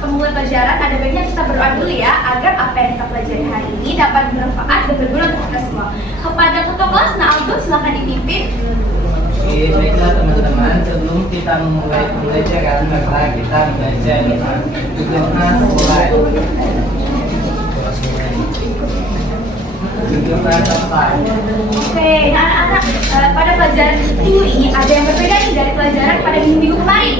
pemula pelajaran, ada baiknya kita berdoa dulu ya, agar apa yang kita pelajari hari ini dapat bermanfaat dan berguna untuk kita semua. Kepada ketua kelas, Na'Aldo, silakan dipimpin. Oke, baiklah teman-teman, sebelum kita memulai pembelajaran, maka kita belajar berdoa mulai. Oke, nah anak-anak, pada pelajaran minggu ini ada yang berbeda nih dari pelajaran pada minggu kemarin.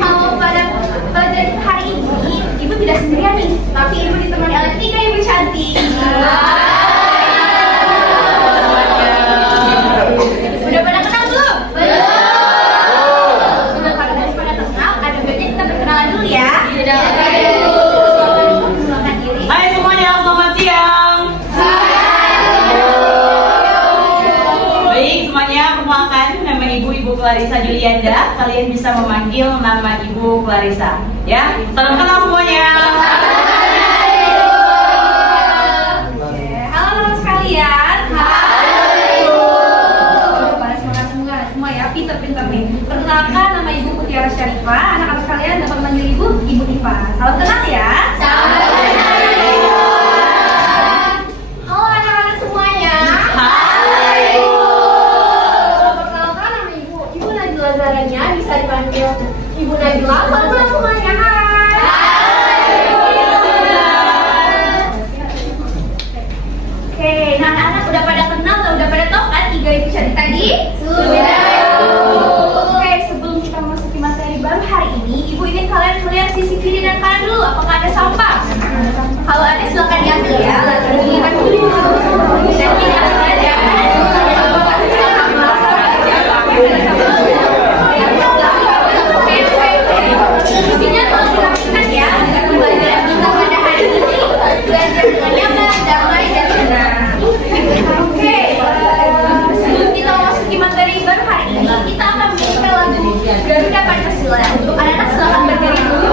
Kalau pada pelajaran hari ini, ibu tidak sendirian nih, tapi ibu ditemani oleh 3 ibu cantik. Sudah pada kenal belum? Sudah pada kenal, ada baiknya kita berkenalan dulu ya. Hai semuanya, selamat siang. Baik semuanya, perkenalkan nama Ibu Clarissa Julianda. Kalian bisa memanggil nama Ibu Clarissa. Ya, salam kenal semuanya. Halo teman sekalian. Pada semangat semua ya, pintar-pintar nih. Perkenalkan nama Ibu Mutiara Syarifah. Anak-anak sekalian dapat manggil Ibu Iva. Salam kenal ya. Halo anak-anak semuanya. Perkenalkan nama Ibu Najila Zaranya, bisa dipanggil Ibu Najila. Salam kenal semuanya. Oke, nah anak-anak udah pada kenal atau udah pada tahu kan 3 ibu cantik tadi? Sudah. Oke, sebelum kita memasuki materi baru hari ini, ibu ingin kalian melihat sisi kiri dan kanan dulu. Apakah ada sampah? Kalau ada silakan diambil ya. Lalu dilihat dulu. Dan tidak ada. Intinya kalau dilakukan ya, agar pembelajaran kita pada hari ini belajar dengan nyaman, damai, dan tenang. Oke, sebelum kita memasuki materi baru hari ini, kita akan menyanyikan lagu Garuda Pancasila. Untuk anak-anak silakan berdiri dulu.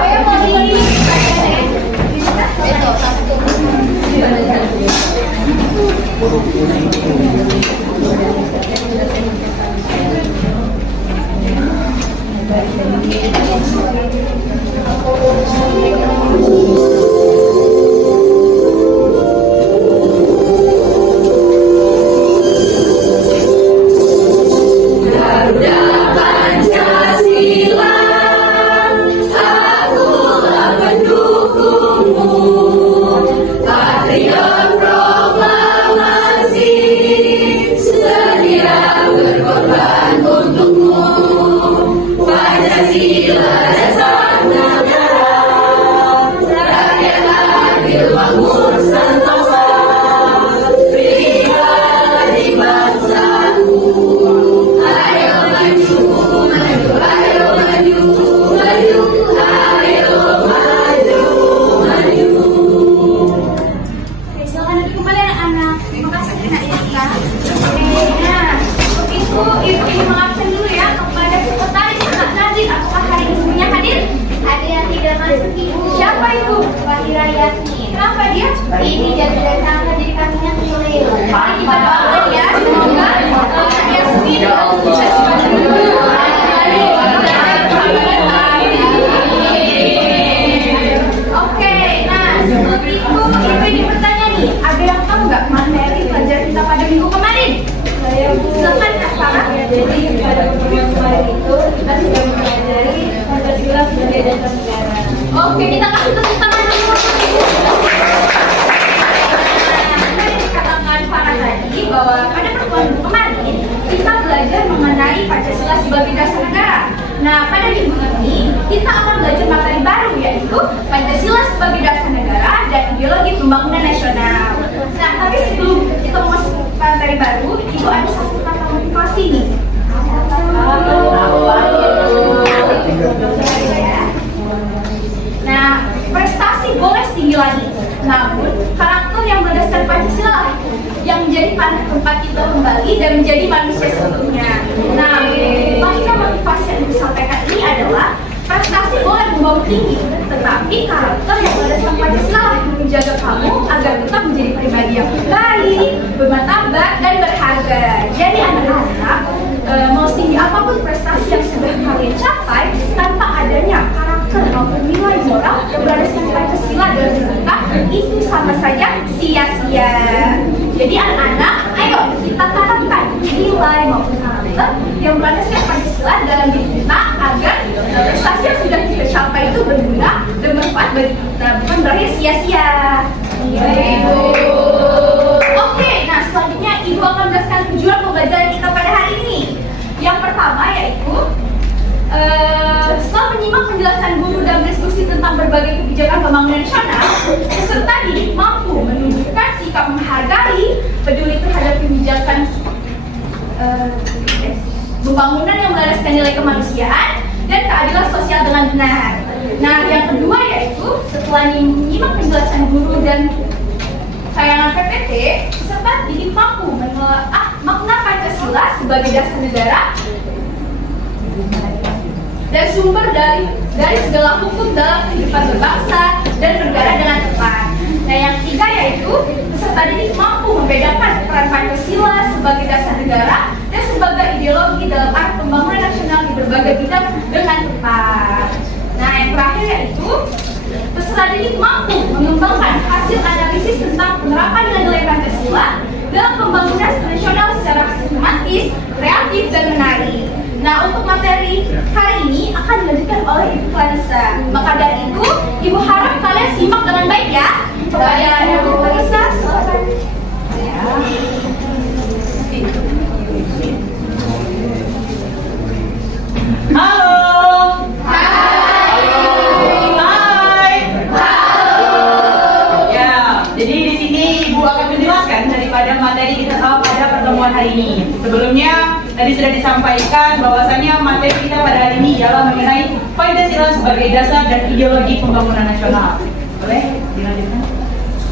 Ini jadi datang jadi kaminya pilih. Mari kita doakan ya, semoga Yasmin bisa cepat sembuh. Oke, nah sebelum itu ini bertanya nih, ada yang tahu nggak materi pelajaran kita pada minggu kemarin? Silakan Kak Farah. Jadi pada pertemuan kemarin itu kita sudah mempelajari Pancasila sebagai dasar negara. Oke, kita kasih tepuk tangan dulu. Bahwa pada pertemuan kemarin kita belajar mengenai Pancasila sebagai dasar negara. Nah, pada minggu ini kita akan belajar materi baru, yaitu Pancasila sebagai dasar negara dan ideologi pembangunan nasional. Nah, tapi sebelum kita masuk materi baru, Ibu ada satu kata motivasi nih. Nah, prestasi boleh setinggi langit, namun karakter yang berdasar Pancasila yang menjadi tempat kita kembali dan menjadi manusia seutuhnya. Nah, makna motivasi yang disampaikan ini adalah prestasi boleh membawa tinggi, tetapi karakter yang berdasar Pancasila yang menjaga kamu agar tetap menjadi pribadi yang baik, bermartabat dan berharga. Jadi anak-anak mau tinggi apapun Pancasila dalam diri kita agar prestasi yang sudah kita capai itu berguna dan bermanfaat bagi kita, bukan berakhir sia-sia. Ibu. Oke, nah selanjutnya Ibu akan menjelaskan tujuan pembelajaran kita pada hari ini. Yang pertama yaitu setelah menyimak penjelasan guru dan diskusi tentang berbagai kebijakan pembangunan nasional, peserta didik mampu menunjukkan sikap menghargai, peduli terhadap kebijakan pembangunan yang melaraskan nilai kemanusiaan dan keadilan sosial dengan benar. Nah, yang kedua yaitu setelah menyimak penjelasan guru dan tayangan PPT, peserta didik mampu menelaah makna Pancasila sebagai dasar negara dan sumber dari segala hukum dalam kehidupan berbangsa dan bernegara dengan tepat. Nah, yang ketiga yaitu peserta didik mampu membedakan peran Pancasila sebagai dasar negara dan sebagai ideologi dalam arah pembangunan nasional di berbagai bidang dengan tepat. Nah, yang terakhir yaitu peserta didik mampu mengembangkan hasil analisis tentang penerapan nilai-nilai Pancasila dalam pembangunan nasional secara sistematis, kreatif, dan menarik. Nah, untuk materi hari ini akan dilanjutkan oleh Ibu Clarissa. Maka dari itu, Ibu harap kalian simak dengan baik ya. Kepada Ibu Clarissa, silakan. Halo. Jadi di sini Ibu akan menjelaskan daripada materi kita pada pertemuan hari ini. Sebelumnya tadi sudah disampaikan bahwasanya materi kita pada hari ini ialah mengenai Pancasila sebagai dasar dan ideologi pembangunan nasional. Boleh dilanjutkan?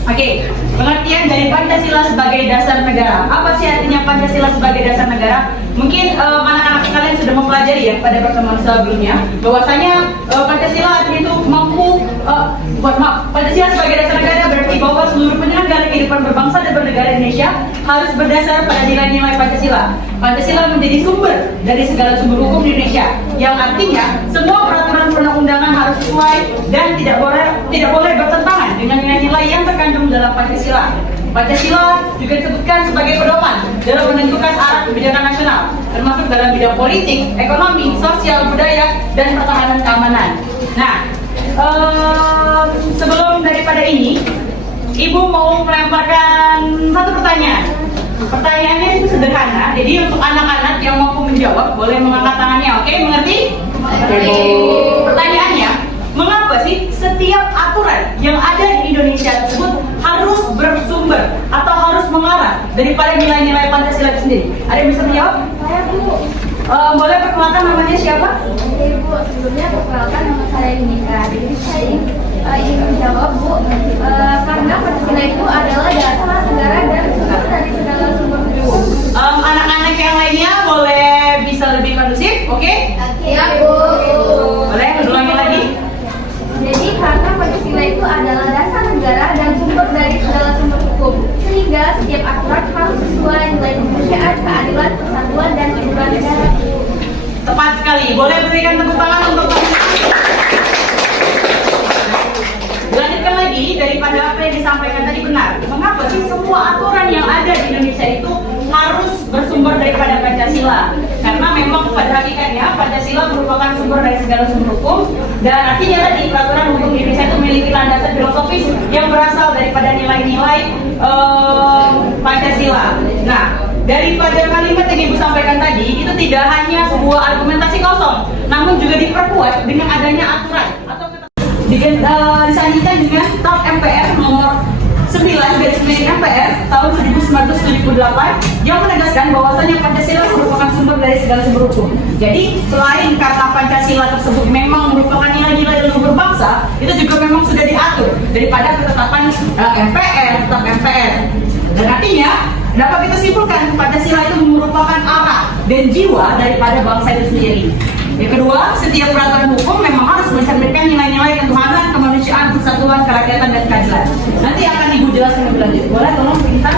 Oke, pengertian dari Pancasila sebagai dasar negara. Apa sih artinya Pancasila sebagai dasar negara? Mungkin anak-anak sekalian sudah mempelajari ya pada pertemuan sebelumnya bahwasanya Pancasila artinya itu mampu Pancasila sebagai dasar negara berarti bahwa seluruh penyelenggara kehidupan berbangsa dan bernegara Indonesia harus berdasar pada nilai-nilai Pancasila. Pancasila menjadi sumber dari segala sumber hukum di Indonesia, yang artinya semua peraturan perundang-undangan harus sesuai dan tidak boleh bertentangan dengan nilai-nilai yang terkandung dalam Pancasila. Pancasila juga disebutkan sebagai pedoman dalam menentukan arah kebijakan nasional, termasuk dalam bidang politik, ekonomi, sosial, budaya, dan pertahanan keamanan. Nah, sebelum daripada ini, Ibu mau melemparkan satu pertanyaan. Pertanyaannya itu sederhana, jadi untuk anak-anak yang mampu menjawab boleh mengangkat tangannya, oke? Mengerti? Pertanyaannya, mengapa sih setiap aturan yang ada di Indonesia tersebut harus bersumber atau harus mengarah daripada nilai-nilai Pancasila itu sendiri? Ada yang bisa menjawab? Saya Bu. Boleh perkenalkan namanya siapa? Ibu, sebelumnya perkenalkan nama saya Nika. Jadi saya ingin menjawab Bu, karena Pancasila itu adalah dasar negara dan sumber dari segala sumber hukum. Anak-anak yang lainnya boleh bisa lebih kondusif, oke? Ya Bu. Boleh ulangi lagi? Jadi karena Pancasila itu adalah dasar negara dan sumber dari segala sumber hukum, sehingga setiap aturan harus sesuai nilai kemanusiaan, keadilan, persatuan, dan kehidupan negara. Tepat sekali. Boleh berikan tepuk tangan untuk dilanjutkan lagi daripada apa yang disampaikan tadi benar. Mengapa sih semua aturan yang ada di Indonesia itu harus bersumber daripada Pancasila? Karena memang pada hakikatnya Pancasila merupakan sumber dari segala sumber hukum, dan artinya tadi peraturan hukum di Indonesia itu memiliki landasan filosofis yang berasal daripada nilai-nilai Pancasila. Nah, daripada kalimat yang Ibu sampaikan tadi itu tidak hanya sebuah argumentasi kosong, namun juga diperkuat dengan adanya aturan atau disandingkan dengan TAP MPR nomor 9/MPR tahun 1978 yang menegaskan bahwasanya Pancasila merupakan sumber dari segala sumber hukum. Jadi selain kata Pancasila tersebut memang merupakan nilai-nilai leluhur bangsa, itu juga memang sudah diatur daripada ketetapan MPR, TAP MPR. Dan artinya dapat kita simpulkan Pancasila itu merupakan arah dan jiwa daripada bangsa itu sendiri. Yang kedua, setiap peraturan hukum memang harus mencerminkan nilai-nilai ketuhanan, kemanusiaan, persatuan, kerakyatan, dan keadilan. Nanti akan Ibu jelaskan lebih lanjut. Boleh tolong kita?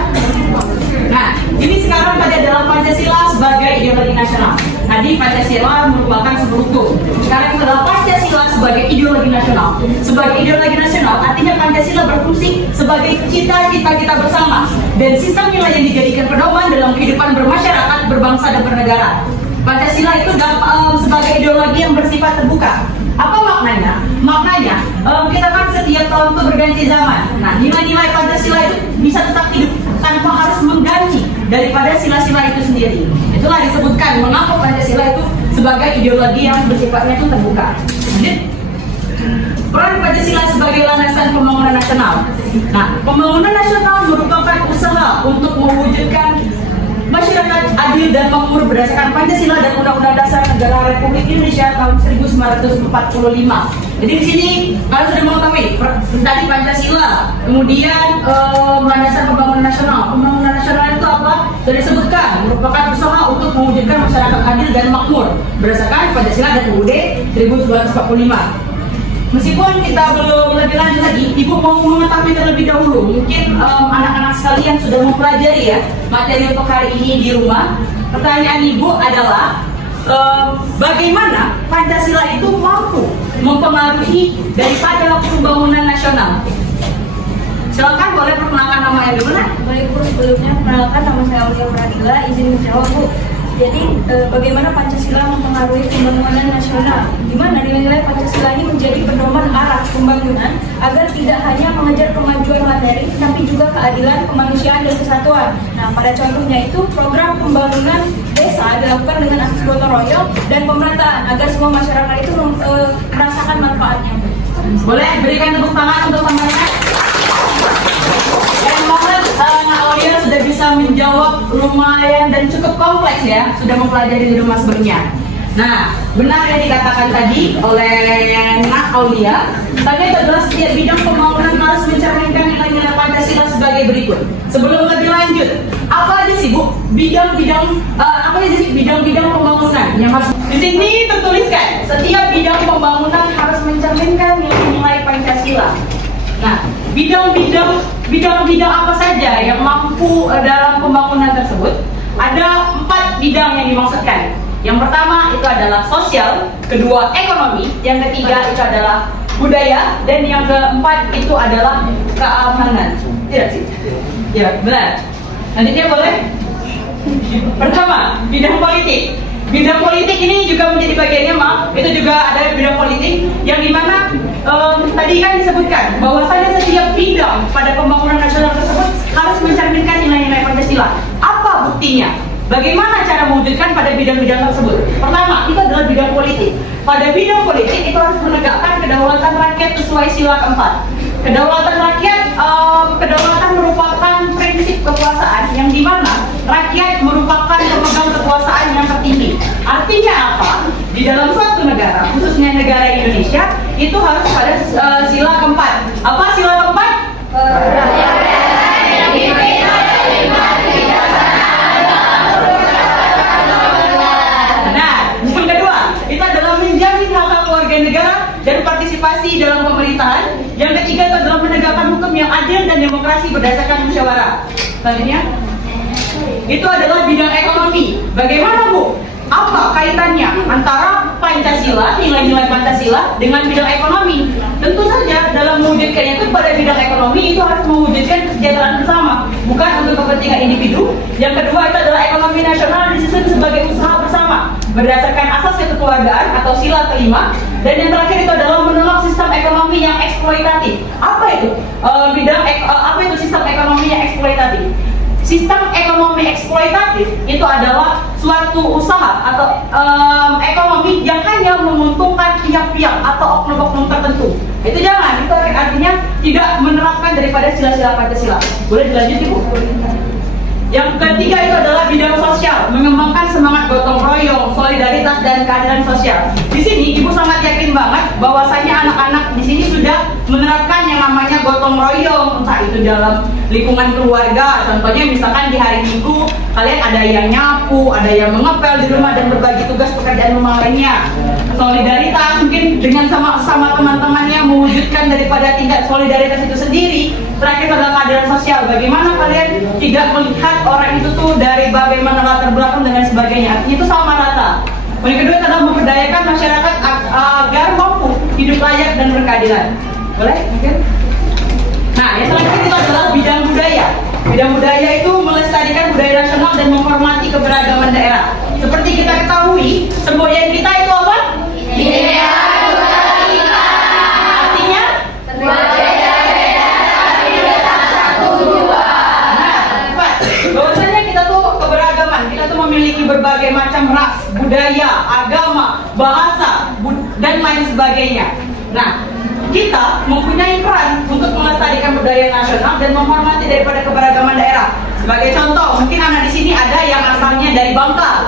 Nah, ini sekarang pada dalam Pancasila sebagai ideologi nasional. Tadi Pancasila merupakan sumber hukum. Sekarang itu adalah Pancasila sebagai ideologi nasional. Sebagai ideologi nasional, artinya Pancasila berfungsi sebagai cita-cita kita bersama dan sistem nilai yang dijadikan pedoman dalam kehidupan bermasyarakat, berbangsa, dan bernegara. Pancasila itu sebagai ideologi yang bersifat terbuka. Apa maknanya? Maknanya kita kan setiap tahun itu berganti zaman. Nah, nilai-nilai Pancasila itu bisa tetap hidup tanpa harus mengganti daripada sila-sila itu sendiri. Itulah disebutkan mengapa Pancasila itu sebagai ideologi yang bersifatnya itu terbuka. Lanjut. Peran Pancasila sebagai landasan pembangunan nasional. Nah, pembangunan nasional merupakan usaha untuk mewujudkan masyarakat adil dan makmur berdasarkan Pancasila dan Undang-Undang Dasar Negara Republik Indonesia tahun 1945. Jadi di sini kalian sudah mengetahui tadi Pancasila, kemudian landasan pembangunan nasional. Pembangunan nasional itu apa? Sudah disebutkan merupakan usaha untuk mewujudkan masyarakat adil dan makmur berdasarkan Pancasila dan UUD 1945. Meskipun kita belum lebih lanjut lagi, Ibu mau mengetahui terlebih dahulu. Mungkin anak-anak sekalian sudah mempelajari ya materi untuk hari ini di rumah. Pertanyaan Ibu adalah bagaimana Pancasila itu mampu mempengaruhi daripada pembangunan nasional? Silakan, boleh perkenalkan namanya dulu, nak? Baik Bu, sebelumnya perkenalkan nama saya Aulia Pradila, izin menjawab Bu. Jadi bagaimana Pancasila mempengaruhi pembangunan nasional? Di mana nilai-nilai Pancasila ini menjadi pedoman arah pembangunan agar tidak hanya mengejar kemajuan materi, tapi juga keadilan, kemanusiaan, dan kesatuan. Nah, pada contohnya itu program pembangunan desa dilakukan dengan asas gotong royong dan pemerataan agar semua masyarakat itu merasakan manfaatnya. Boleh berikan tepuk tangan untuk temannya? Dan banget Nak Aulia sudah bisa menjawab lumayan dan cukup kompleks ya, sudah mempelajari di rumah sebelumnya. Nah, benar yang dikatakan tadi oleh Nak Aulia, tadi itu adalah setiap bidang pembangunan harus mencerminkan nilai-nilai Pancasila sebagai berikut. Sebelum lebih lanjut, apa aja sih Bu bidang-bidang pembangunan yang harus di sini tertuliskan setiap bidang pembangunan harus mencerminkan nilai-nilai Pancasila. Nah, bidang-bidang apa saja yang mampu dalam pembangunan tersebut? Ada 4 bidang yang dimaksudkan. Yang pertama itu adalah sosial, kedua ekonomi, yang ketiga itu adalah budaya, dan yang keempat itu adalah keamanan. Tidak sih? Ya, benar. Nanti dia boleh. Pertama, bidang politik. Bidang politik ini juga menjadi bagiannya, maaf, itu juga ada bidang politik yang dimana tadi kan disebutkan bahwasanya setiap bidang pada pembangunan nasional tersebut harus mencerminkan nilai-nilai Pancasila. Apa buktinya? Bagaimana cara mewujudkan pada bidang-bidang tersebut? Pertama, itu adalah bidang politik. Pada bidang politik itu harus menegakkan kedaulatan rakyat sesuai sila keempat. Kedaulatan rakyat, kedaulatan merupakan prinsip kekuasaan yang dimana rakyat merupakan pemegang kekuasaan yang tertinggi. Artinya apa? Di dalam suatu negara, khususnya negara Indonesia, itu harus pada sila keempat. Apa sila keempat? Nah, yang kedua, itu adalah menjamin hak-hak warga negara dan partisipasi dalam pemerintahan. Yang ketiga itu adalah menegakkan hukum yang adil dan demokrasi berdasarkan musyawarah. Selanjutnya, itu adalah bidang ekonomi. Bagaimana Bu? Apa kaitannya antara Pancasila, nilai-nilai Pancasila dengan bidang ekonomi? Tentu saja dalam mewujudkannya itu pada bidang ekonomi itu harus mewujudkan kesejahteraan bersama, bukan untuk kepentingan individu. Yang kedua itu adalah ekonomi nasional disusun sebagai usaha bersama berdasarkan asas kekeluargaan atau sila kelima. Dan yang terakhir itu adalah menolak sistem ekonomi yang eksploitatif. Apa itu? Apa itu sistem ekonomi yang eksploitatif? Sistem ekonomi eksploitatif itu adalah suatu usaha atau ekonomi yang hanya menguntungkan pihak-pihak atau oknum-oknum tertentu. Itu jangan, itu artinya tidak menerapkan daripada sila-sila Pancasila. Boleh dilanjut Ibu? Yang ketiga itu adalah bidang sosial, mengembangkan semangat gotong royong, solidaritas dan keadilan sosial. Di sini Ibu sangat yakin banget bahwasanya anak-anak di sini sudah menerapkan yang namanya gotong royong, entah itu dalam lingkungan keluarga. Contohnya misalkan di hari Minggu kalian ada yang nyapu, ada yang mengepel di rumah dan berbagi tugas pekerjaan rumah lainnya. Solidaritas mungkin dengan sama teman-temannya mewujudkan daripada tingkat solidaritas itu sendiri. Terakhir adalah keadilan sosial. Bagaimana kalian tidak melihat orang itu tuh dari bagaimana latar belakang dan lain sebagainya. Artinya itu sama rata. Yang kedua adalah memberdayakan masyarakat agar mampu hidup layak dan berkeadilan. Boleh? Mungkin? Nah, yang terakhir itu adalah bidang budaya. Bidang budaya itu melestarikan budaya nasional dan menghormati keberagaman daerah. Seperti kita ketahui, semboyan kita itu apa? Bineka Tunggal Ika. Artinya? Bahwasanya kita tuh keberagaman, kita tuh memiliki berbagai macam ras, budaya, agama, bahasa, dan lain sebagainya. Nah, kita mempunyai peran untuk melestarikan budaya nasional dan menghormati daripada keberagaman daerah. Sebagai contoh, mungkin anak di sini ada yang asalnya dari Bangka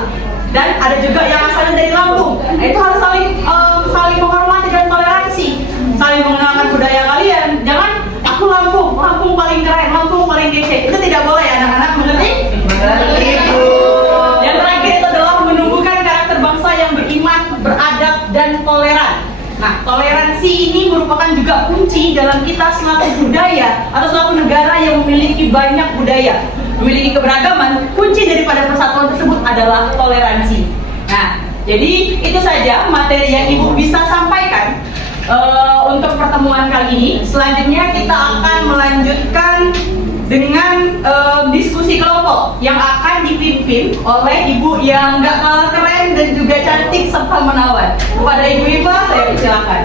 dan ada juga yang asalnya dari Lampung. Nah, itu harus saling menghormati dan toleransi, saling mengenalkan budaya kalian. Jangan aku Lampung paling keren, Lampung paling kece. Itu tidak boleh ya anak-anak, mengerti? Yang terakhir itu adalah menumbuhkan karakter bangsa yang beriman, beradab, dan toleran. Nah, toleransi ini merupakan juga kunci dalam kita suatu budaya atau suatu negara yang memiliki banyak budaya, memiliki keberagaman. Kunci daripada persatuan tersebut adalah toleransi. Nah, jadi itu saja materi yang Ibu bisa sampaikan untuk pertemuan kali ini. Selanjutnya kita akan melanjutkan dengan diskusi kelompok yang akan dipimpin oleh Ibu yang gak kalah keren dan juga cantik serta menawan. Kepada Ibu Iva, saya persilakan.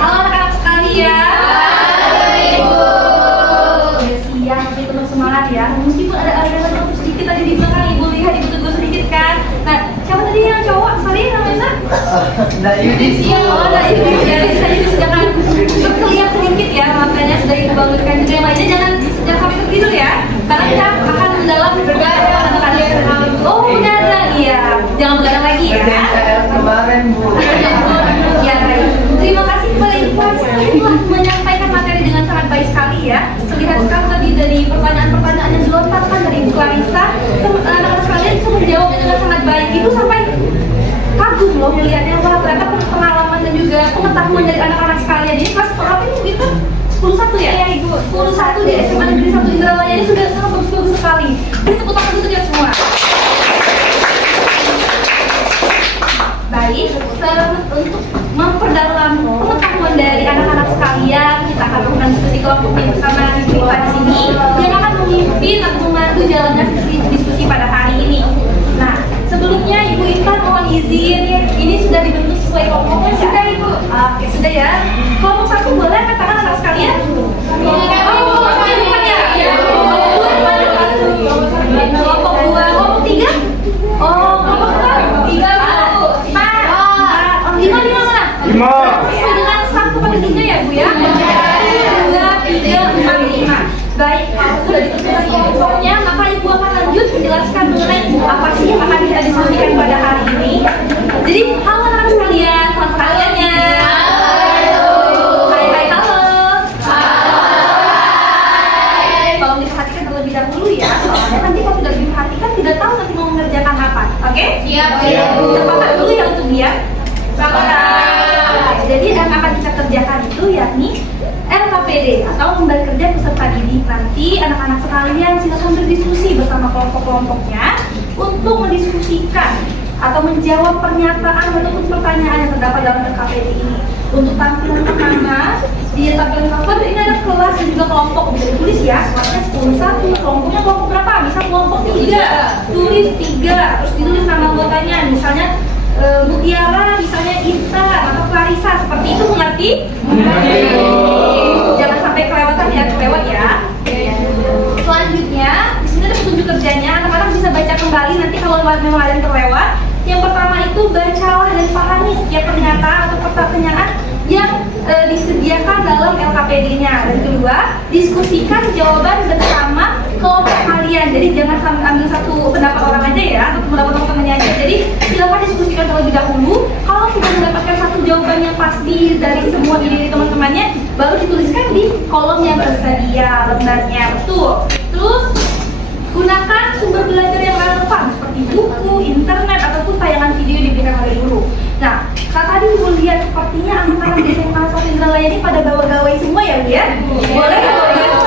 Halo anak-anak sekalian. Siang, tapi tetap semangat ya. Meskipun ada aliran sedikit tadi di belakang, Ibu lihat, Ibu tunggu sedikit kan. Nah, siapa tadi yang cowok? Sorry, namanya? Nggak Yudis. Oh, ada Yudis ya. Yudis jangan terlihat sedikit ya, makanya sudah Ibu bangunkan juga. Yang lainnya jangan sampai tertidur ya, karena kita akan mendalam begadang anak-anak. Oh, begadang, iya. Jangan begadang lagi ya. Kemarin Bu. Ya, baik. Terima kasih kepada Ibu Clarissa yang telah menyampaikan materi dengan sangat baik sekali ya. Terlihat sekali tadi dari pertanyaan-pertanyaan yang dilontarkan dari Ibu Clarissa, anak-anak sekalian bisa menjawabnya dengan sangat baik. Itu sampai kagum loh melihatnya, wah ternyata pengalaman dan juga pengetahuan dari anak-anak sekalian. Ini kelas berapa itu? 10-1 ya? Iya Ibu, 10-1 di SMA Negeri 1 Indralaya ini sudah sangat bagus-bagus sekali. Jadi tepuk tangan untuk ya semua. Baik, untuk memperdalam pengetahuan dari anak-anak sekalian, kita akan melakukan diskusi kelompok bersama Ibu Iva di sini yang akan memimpin atau memandu jalannya diskusi pada hari ini. Nah, sebelumnya Ibu Iva mohon izin, ini sudah dibentuk sesuai kelompoknya? Sudah Ibu. Oke, sudah ya. Kelompok 1 boleh katakan anak sekalian? Kelompok 1 bukan ya? Kelompok 2, kelompok 3? Oh, kelompok 3. 5 di mana? 5. Sesuai dengan 1 pada 3 ya Bu ya? 2, 3, 4, 5. Baik, kalau sudah ditentukan kelompoknya, maka Ibu akan lanjut menjelaskan mengenai apa sih yang akan kita diskusikan pada hari ini. Jadi, halo anak sekalian, selamat kaliannya. Halo. Hai, halo. Hai. Kalau diperhatikan terlebih dahulu ya, soalnya nanti kalau sudah diperhatikan tidak tahu nanti mau mengerjakan apa. Oke? Siap. Sepakat dulu ya untuk dia. Jadi yang akan kita kerjakan itu yakni LKPD atau kembali kerja peserta didik. Nanti anak-anak sekalian silakan berdiskusi bersama kelompok-kelompoknya untuk mendiskusikan atau menjawab pernyataan ataupun pertanyaan yang terdapat dalam LKPD ini. Untuk tampilan pertama, di tampilan cover ini ada kelas dan juga kelompok, bisa ditulis ya. Kelasnya 10-1, kelompoknya kelompok berapa? Bisa kelompok 3, tulis 3, terus ditulis nama anggotanya, misalnya Mutiara, misalnya Ita atau Clarissa, seperti itu, mengerti? Jangan sampai kelewatan ya, kelewat ya. Selanjutnya, di sini ada petunjuk kerjanya, anak-anak bisa baca kembali nanti kalau memang ada yang terlewat. Yang pertama itu bacalah dan pahami setiap pernyataan atau pertanyaan yang disediakan dalam LKPD-nya. Dan kedua, diskusikan jawaban bersama kelompok kalian. Jadi jangan sampai ambil satu pendapat orang aja ya, atau pendapat teman-temannya aja. Jadi silakan diskusikan terlebih dahulu. Kalau sudah mendapatkan satu jawaban yang pasti dari semua diri teman-temannya, baru dituliskan di kolom yang tersedia lembarnya. Betul. Terus gunakan sumber belajar yang relevan seperti buku, internet, ataupun tayangan video yang diberikan oleh guru. Nah, tadi Ibu lihat sepertinya anak-anak di SMA 1 Indralaya ini pada bawa gawai semua ya Bu ya? Boleh ya bawa gawai?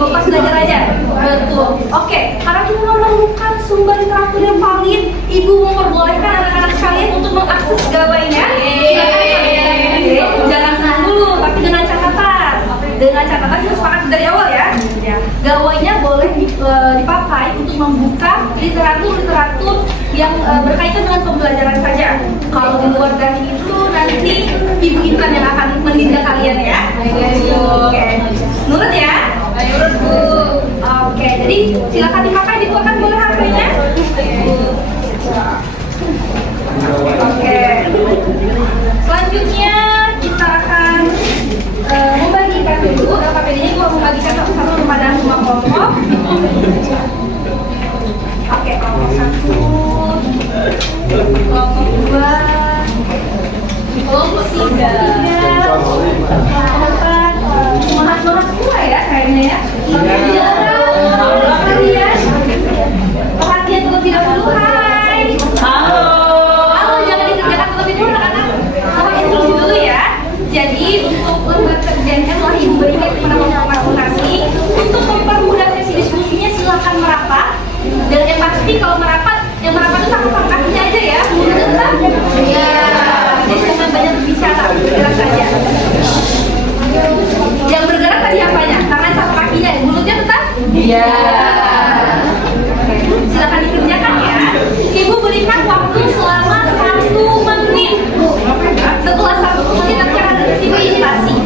Fokus belajar aja. Betul. Oke, karena kita memerlukan sumber literatur yang valid, Ibu memperbolehkan anak-anak sekalian untuk mengakses gawainya. Jangan senang dulu, tapi dengan catatan. boleh dipakai untuk membuka literatur yang berkaitan dengan pembelajaran saja. Kalau di luar dari itu nanti Ibu Intan yang akan menindak kalian ya. Oke, nurut ya. Nurut Bu. Oke, jadi silakan dipakai, dikeluarkan boleh HP-nya. Oke. Selanjutnya kita akan membagikan dulu KPD-nya. Gua membagikan satu-satu kepada semua kelompok. Oke, kelompok 1, kelompok 2, kelompok 3, kelompok 4. Semangat semua ya kayaknya ya. Perhatian terlebih dahulu. Hai. Halo, jangan dikerjakan terlebih dulu anak-anak. Sama instruksi dulu ya. Jadi untuk lembar kerjanya telah Ibu berikan kepada kelompok masing-masing. Untuk mempermudah sesi diskusinya silakan merapat. Dan yang pasti kalau merapat, yang merapat itu tangan kakinya aja ya. Tetap. Iya. Jadi jangan banyak berbicara, bergerak saja. Yang bergerak tadi apanya? Tangan sama kakinya, mulutnya tetap? Iya. Silakan dikerjakan ya. Ibu berikan waktu selama 1 menit. Setelah 1 menit nanti akan ada presentasi.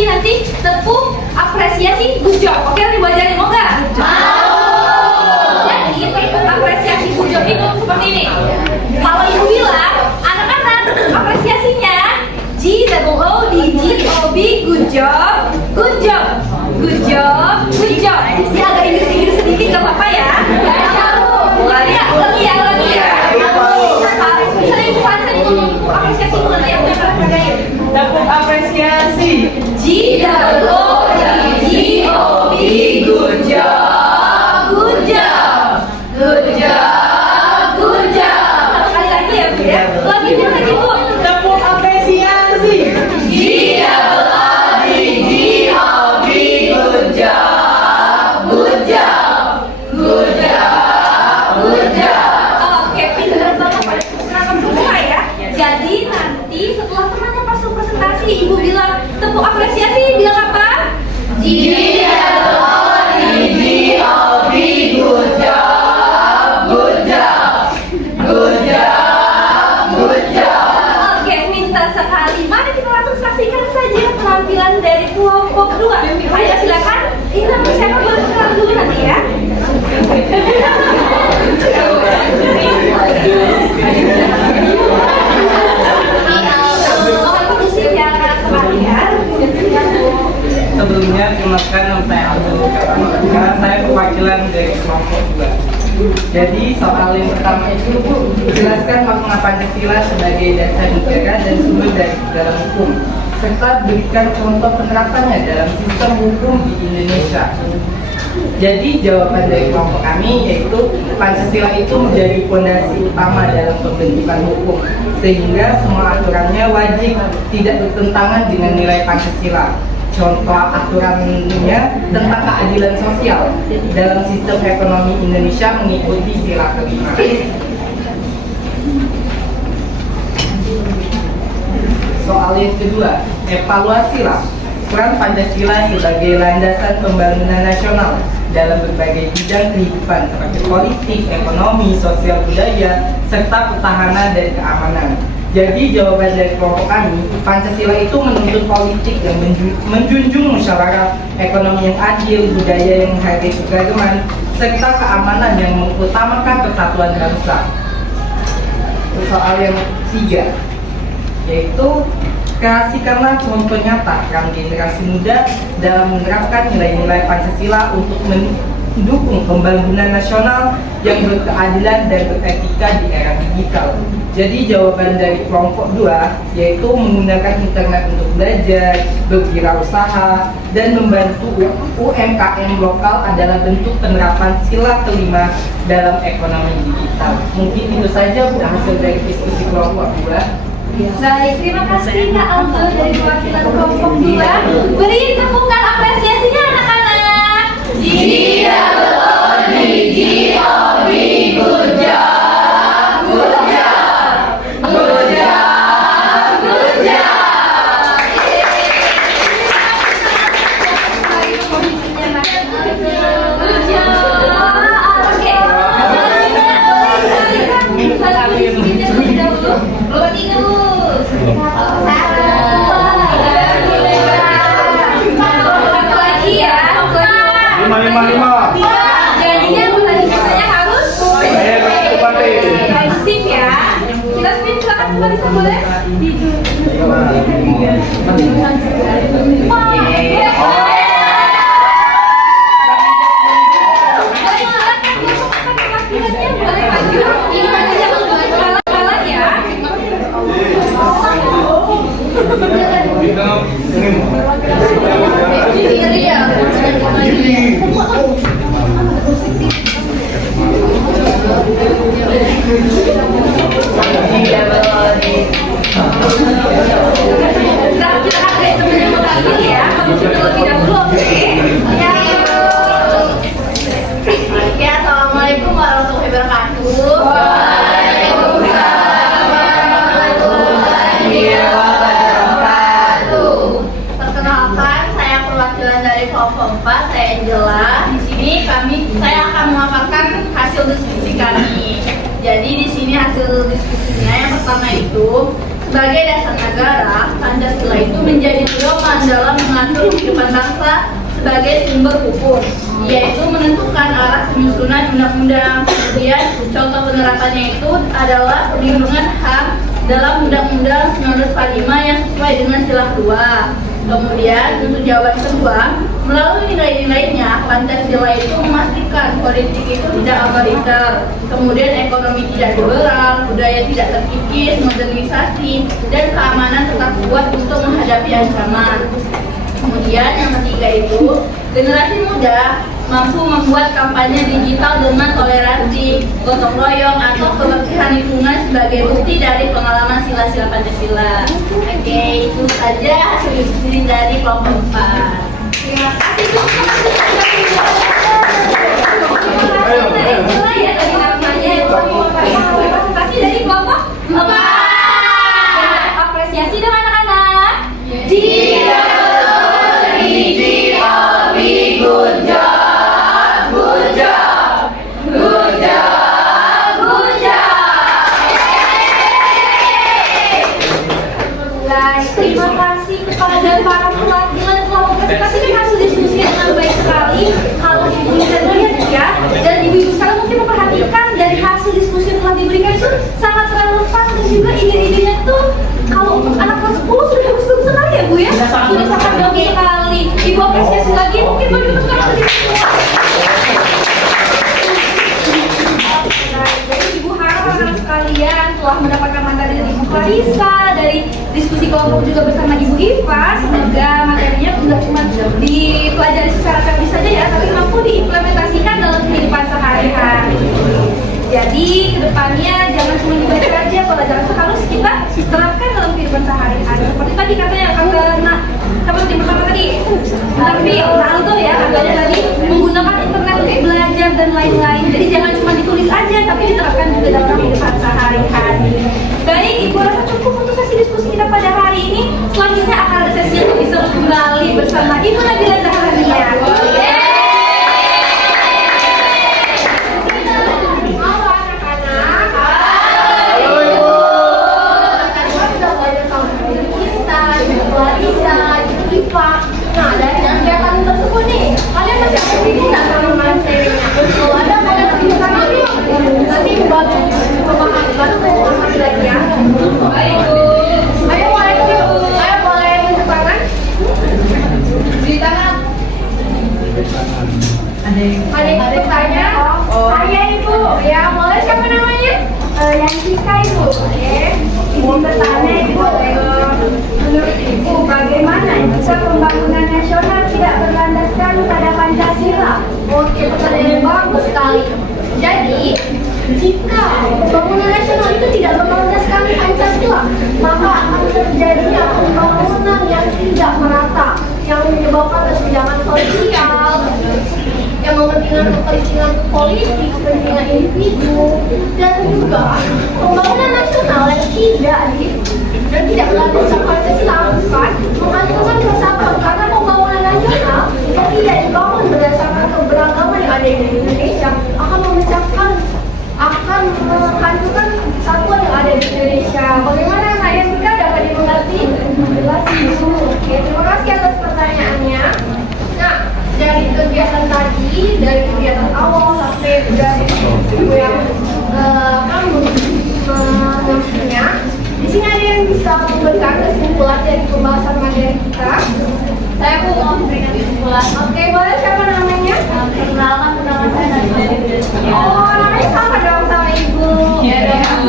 Nanti tepuk apresiasi good job. Oke, nanti Bu ajarin, mau nggak? Mau. Jadi apresiasi good job itu seperti ini. Kalau Jadi soal yang pertama itu jelaskan makna Pancasila sebagai dasar negara dan sumber dari segala hukum, serta berikan contoh penerapannya dalam sistem hukum di Indonesia. Jadi jawaban dari kelompok kami yaitu Pancasila itu menjadi fondasi utama dalam pembentukan hukum, sehingga semua aturannya wajib tidak bertentangan dengan nilai Pancasila. Contoh aturannya tentang keadilan sosial dalam sistem ekonomi Indonesia mengikuti sila kelima. Soal yang kedua, evaluasilah peran Pancasila sebagai landasan pembangunan nasional dalam berbagai bidang kehidupan seperti politik, ekonomi, sosial budaya, serta pertahanan dan keamanan. Jadi jawaban dari kelompok kami, Pancasila itu menuntut politik yang menjunjung musyawarah, ekonomi yang adil, budaya yang menghargai keberagaman, serta keamanan yang mengutamakan persatuan bangsa. Soal yang ketiga, yaitu kasihkanlah contoh nyata peran generasi muda dalam menerapkan nilai-nilai Pancasila untuk mendukung pembangunan nasional yang berkeadilan dan beretika di era digital. Jadi jawaban dari kelompok 2 yaitu menggunakan internet untuk belajar, berwirausaha, dan membantu UMKM lokal adalah bentuk penerapan sila kelima dalam ekonomi digital. Mungkin itu saja Bu hasil dari diskusi kelompok 2. Baik, terima kasih Kak Aldo dari perwakilan kelompok 2. Beri tepukan apresiasinya anak-anak. Good job, good job, good job, good job. Good job. Oke. Lompat tikus. Satu lagi ya. 5. Jadinya pertandingannya harus sip ya. Kita spin silakan kembali boleh. Assalamualaikum warahmatullahi wabarakatuh. Perkenalkan, saya perwakilan dari kelompok 4, saya Angela. Di sini saya akan memaparkan hasil diskusi kami. Jadi di sini hasil diskusinya yang pertama itu, sebagai dasar negara, Pancasila itu menjadi pedoman dalam mengatur kehidupan bangsa sebagai sumber hukum, yaitu menentukan arah penyusunan undang-undang. Kemudian contoh penerapannya itu adalah perlindungan HAM dalam Undang-Undang 1945 yang sesuai dengan sila kedua. Kemudian untuk jawaban kedua, melalui nilai-nilainya Pancasila itu memastikan politik itu tidak otoriter, kemudian ekonomi tidak liberal, budaya tidak terkikis, modernisasi, dan keamanan tetap kuat untuk menghadapi ancaman. Kemudian yang ketiga itu, generasi muda mampu membuat kampanye digital dengan toleransi, gotong royong, atau kebersihan lingkungan sebagai bukti dari pengalaman sila-sila Pancasila. Oke, itu saja hasil diskusi dari kelompok 4. Terima kasih. Presentasi dari kelompok 4. Apresiasi dong anak-anak. Good job, good job, good job, good job. Guys, terima kasih kepada para perwakilan kelompok presentasi dan hasil diskusi dengan baik sekali. Kalau ibu bisa lihat ya, dan ibu-ibu sekarang mungkin memperhatikan setelah mendapatkan materi dari Ibu Clarissa, dari diskusi kelompok juga bersama Ibu Iva, semoga materinya tidak cuma dipelajari secara teori saja ya, tapi mampu diimplementasikan dalam kehidupan sehari-hari. Jadi kedepannya jangan cuma dibaca aja, pelajaran itu harus kita terapkan dalam kehidupan sehari-hari. Seperti tadi katanya seperti pertama tadi, tapi Naruto ya katanya tadi menggunakan internet untuk belajar dan lain-lain. Jadi jangan cuma ditulis aja, tapi diterapkan juga dalam kehidupan sehari-hari. Baik, Ibu rasa cukup untuk sesi diskusi kita pada hari ini. Selanjutnya akan ada sesi yang bisa kembali bersama Ibu Nabila Zaharania. Nah, dari kegiatan tersebut nih, kalian masih aktif nggak sama materinya? Kalau ada, kalian tunjukkan lagi. Nanti baru pemahaman baru pemahaman lagi ya. Baik, Bu. Ayo mulai, Bu. Ayo boleh tunjuk tangan. Di tangan. Ada yang bertanya? Saya Ibu. Ya, boleh siapa namanya? Yang Tika Ibu. Oke. Ibu bertanya Ibu. Menurut Ibu, bagaimana jika pembangunan nasional tidak berlandaskan pada Pancasila? Oke, pertanyaan yang bagus sekali. Jadi, jika pembangunan nasional itu tidak berlandaskan Pancasila, maka akan terjadinya pembangunan yang tidak merata, yang menyebabkan kesenjangan sosial, yang mementingkan kepentingan politik, kepentingan individu, dan juga pembangunan nasional yang tidak berlandaskan Pancasila akan menghancurkan persatuan, karena pembangunan nasional yang tidak dibangun berdasarkan keberagaman yang ada di Indonesia akan menghancurkan kesatuan yang ada di Indonesia. Bagaimana Naya Tika, dapat dimengerti? Jelas Ibu. Oke, terima kasih atas pertanyaannya. Nah, dari kegiatan tadi, dari kegiatan awal sampai dari Ibu yang akan menyampaikannya, di sini ada yang bisa memberikan kesimpulan dari pembahasan materi kita. Saya mau memberikan kesimpulan. Oke, boleh siapa namanya? Perkenalkan, nama saya Nabila Debresiya. Oh, namanya sama dong sama Ibu. Iya dong.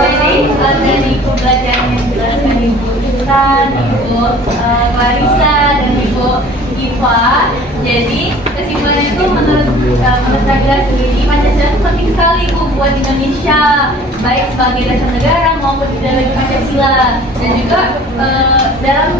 Jadi dari pembelajaran yang dijelaskan Ibu Intan, Ibu Clarissa, dan Ibu Iva. Jadi kesimpulannya itu menurut Nabila sendiri, Pancasila itu penting sekali Bu buat Indonesia, baik sebagai dasar negara maupun ideologi Pancasila, dan juga dalam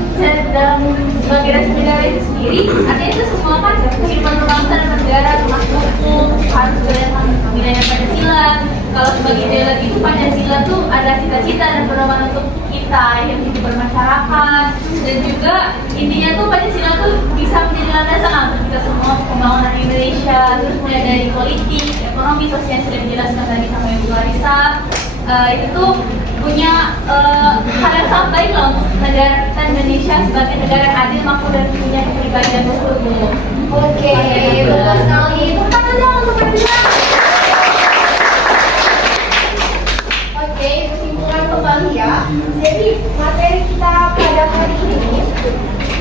sebagai dasar negara itu sendiri, artinya itu semua kan kehidupan berbangsa dan negara termasuk hukum harus berdasarkan nilai Pancasila. Kalau sebagai ideologi itu Pancasila itu ada cita-cita dan pedoman untuk kita yang hidup bermasyarakat, dan juga intinya tuh Pancasila tuh bisa menjadi landasan untuk kita semua pembangunan Indonesia, terus mulai dari politik, ekonomi, sosial yang sudah dijelaskan tadi sama Ibu Clarissa. Itu tuh punya hal yang sangat baik lah untuk negara kita Indonesia sebagai negara yang adil, makmur, dan punya kepribadian tersebut. Oke, betul sekali. Tepuk tangan dong untuk Nabila. Oke, kesimpulan kembali ya. Jadi materi kita pada hari ini,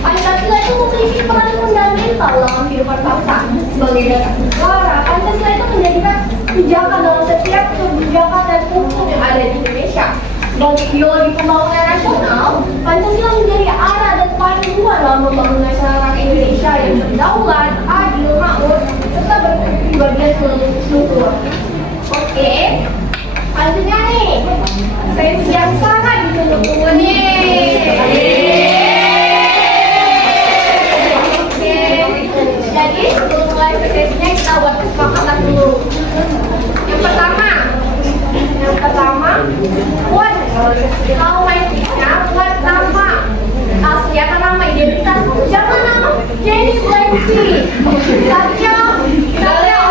Pancasila itu memiliki peran fundamental dalam kehidupan bangsa. Sebagai dasar negara, Pancasila itu menjadikan pijakan dalam setiap kebijakan dan hukum yang ada di Indonesia. Sebagai ideologi pembangunan nasional, Pancasila menjadi arah dan panduan dalam membangun masyarakat Indonesia yang berdaulat, adil, makmur, serta berkepribadian luhur. Oke, selanjutnya nih, sesi yang sangat ditunggu-tunggu nih. Jadi sebelum mulai ke sesinya kita buat kesepakatan dulu. Yang pertama, buat kalau main fitnya buat nama asli atau nama identitas, jangan nama Jenny Slensi, Satya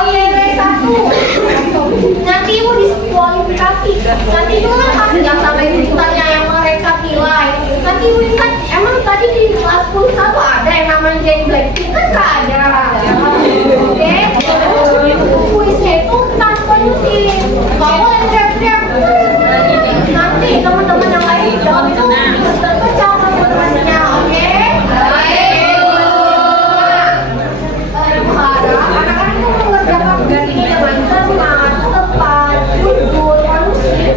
Oliver 1. Nanti Ibu diskualifikasi. Nanti Ibu kan harus yang sampai ditanya yang mereka nilai. Nanti Ibu ingat, emang tadi di kelas 11 ada yang namanya Jenny Blackpink kan nggak ada. Oke, kuisnya itu tanpa musik. Nggak boleh teriak-teriak. Nanti teman-teman yang lain jawab itu terpecah konsentrasinya. Oke? Baik. Saya berharap anak-anak itu mengerjakan tugas ini dengan cermat, tepat, jujur, kondusif,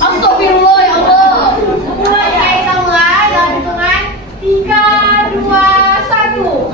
Astagfirullah ya Allah. Mulai dalam hitungan 3, 2, 1.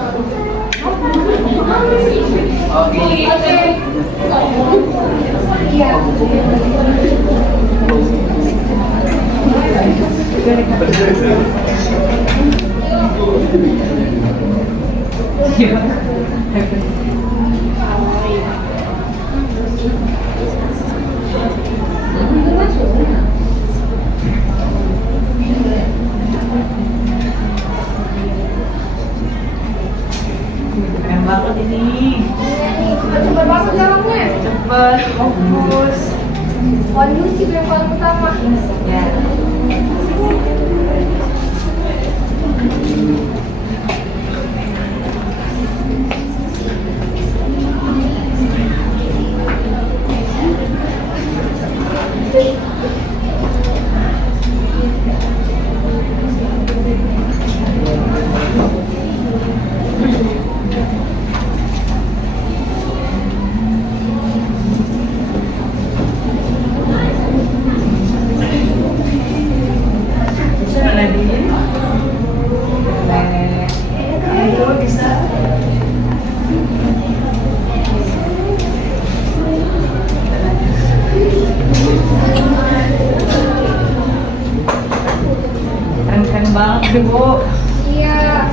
Keren banget ini. Cepet banget jalannya. Cepet, fokus. Kondisi level pertama. Ya. Nadine. Ayo bisa. Keren banget Bu. Iya.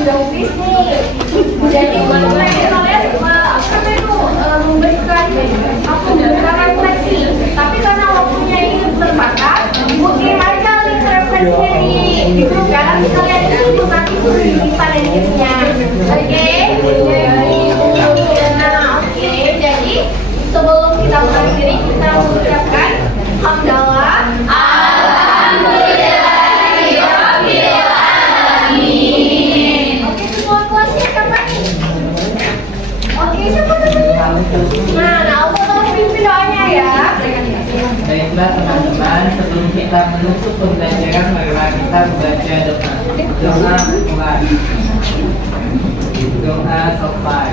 menjauh bisnis. Jadi mulai kalian memberikan refleksi. Tapi karena waktunya ini terbatas, ibu kirim aja link refleksinya di grup ya. Nanti kalian itu nanti suruh disimpan linknya. Oke? Nah, oke. Jadi sebelum kita mengakhiri, kita mengucapkan hamdalah. Oke, semua kelasnya siapa nih? Oke, siapa namanya? Nah, Allah tolong pimpin doanya ya. Baiklah teman-teman, sebelum kita menutup pembelajaran, marilah kita membaca doa. Doa mulai. Doa selesai.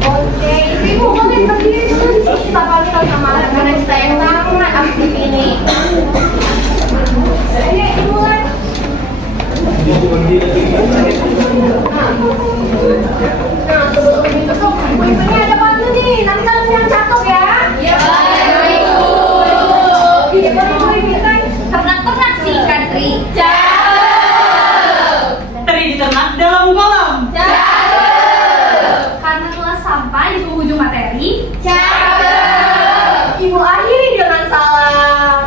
Oke, ibu boleh berdiri dulu di sini. Kita pamit sama rekan kita yang sangat aktif ini. Ayo, ibu kan. Nah, sebelum ditutup, ibu-ibunya ada bantu nih. Nanti kalian yang catat ya. Iya, ibu. Ibu-ibu kan ternak-ternak sih, Katri. Teri diternak dalam kolam. Karena telah sampai di penghujung materi. Ibu akhiri dengan salam.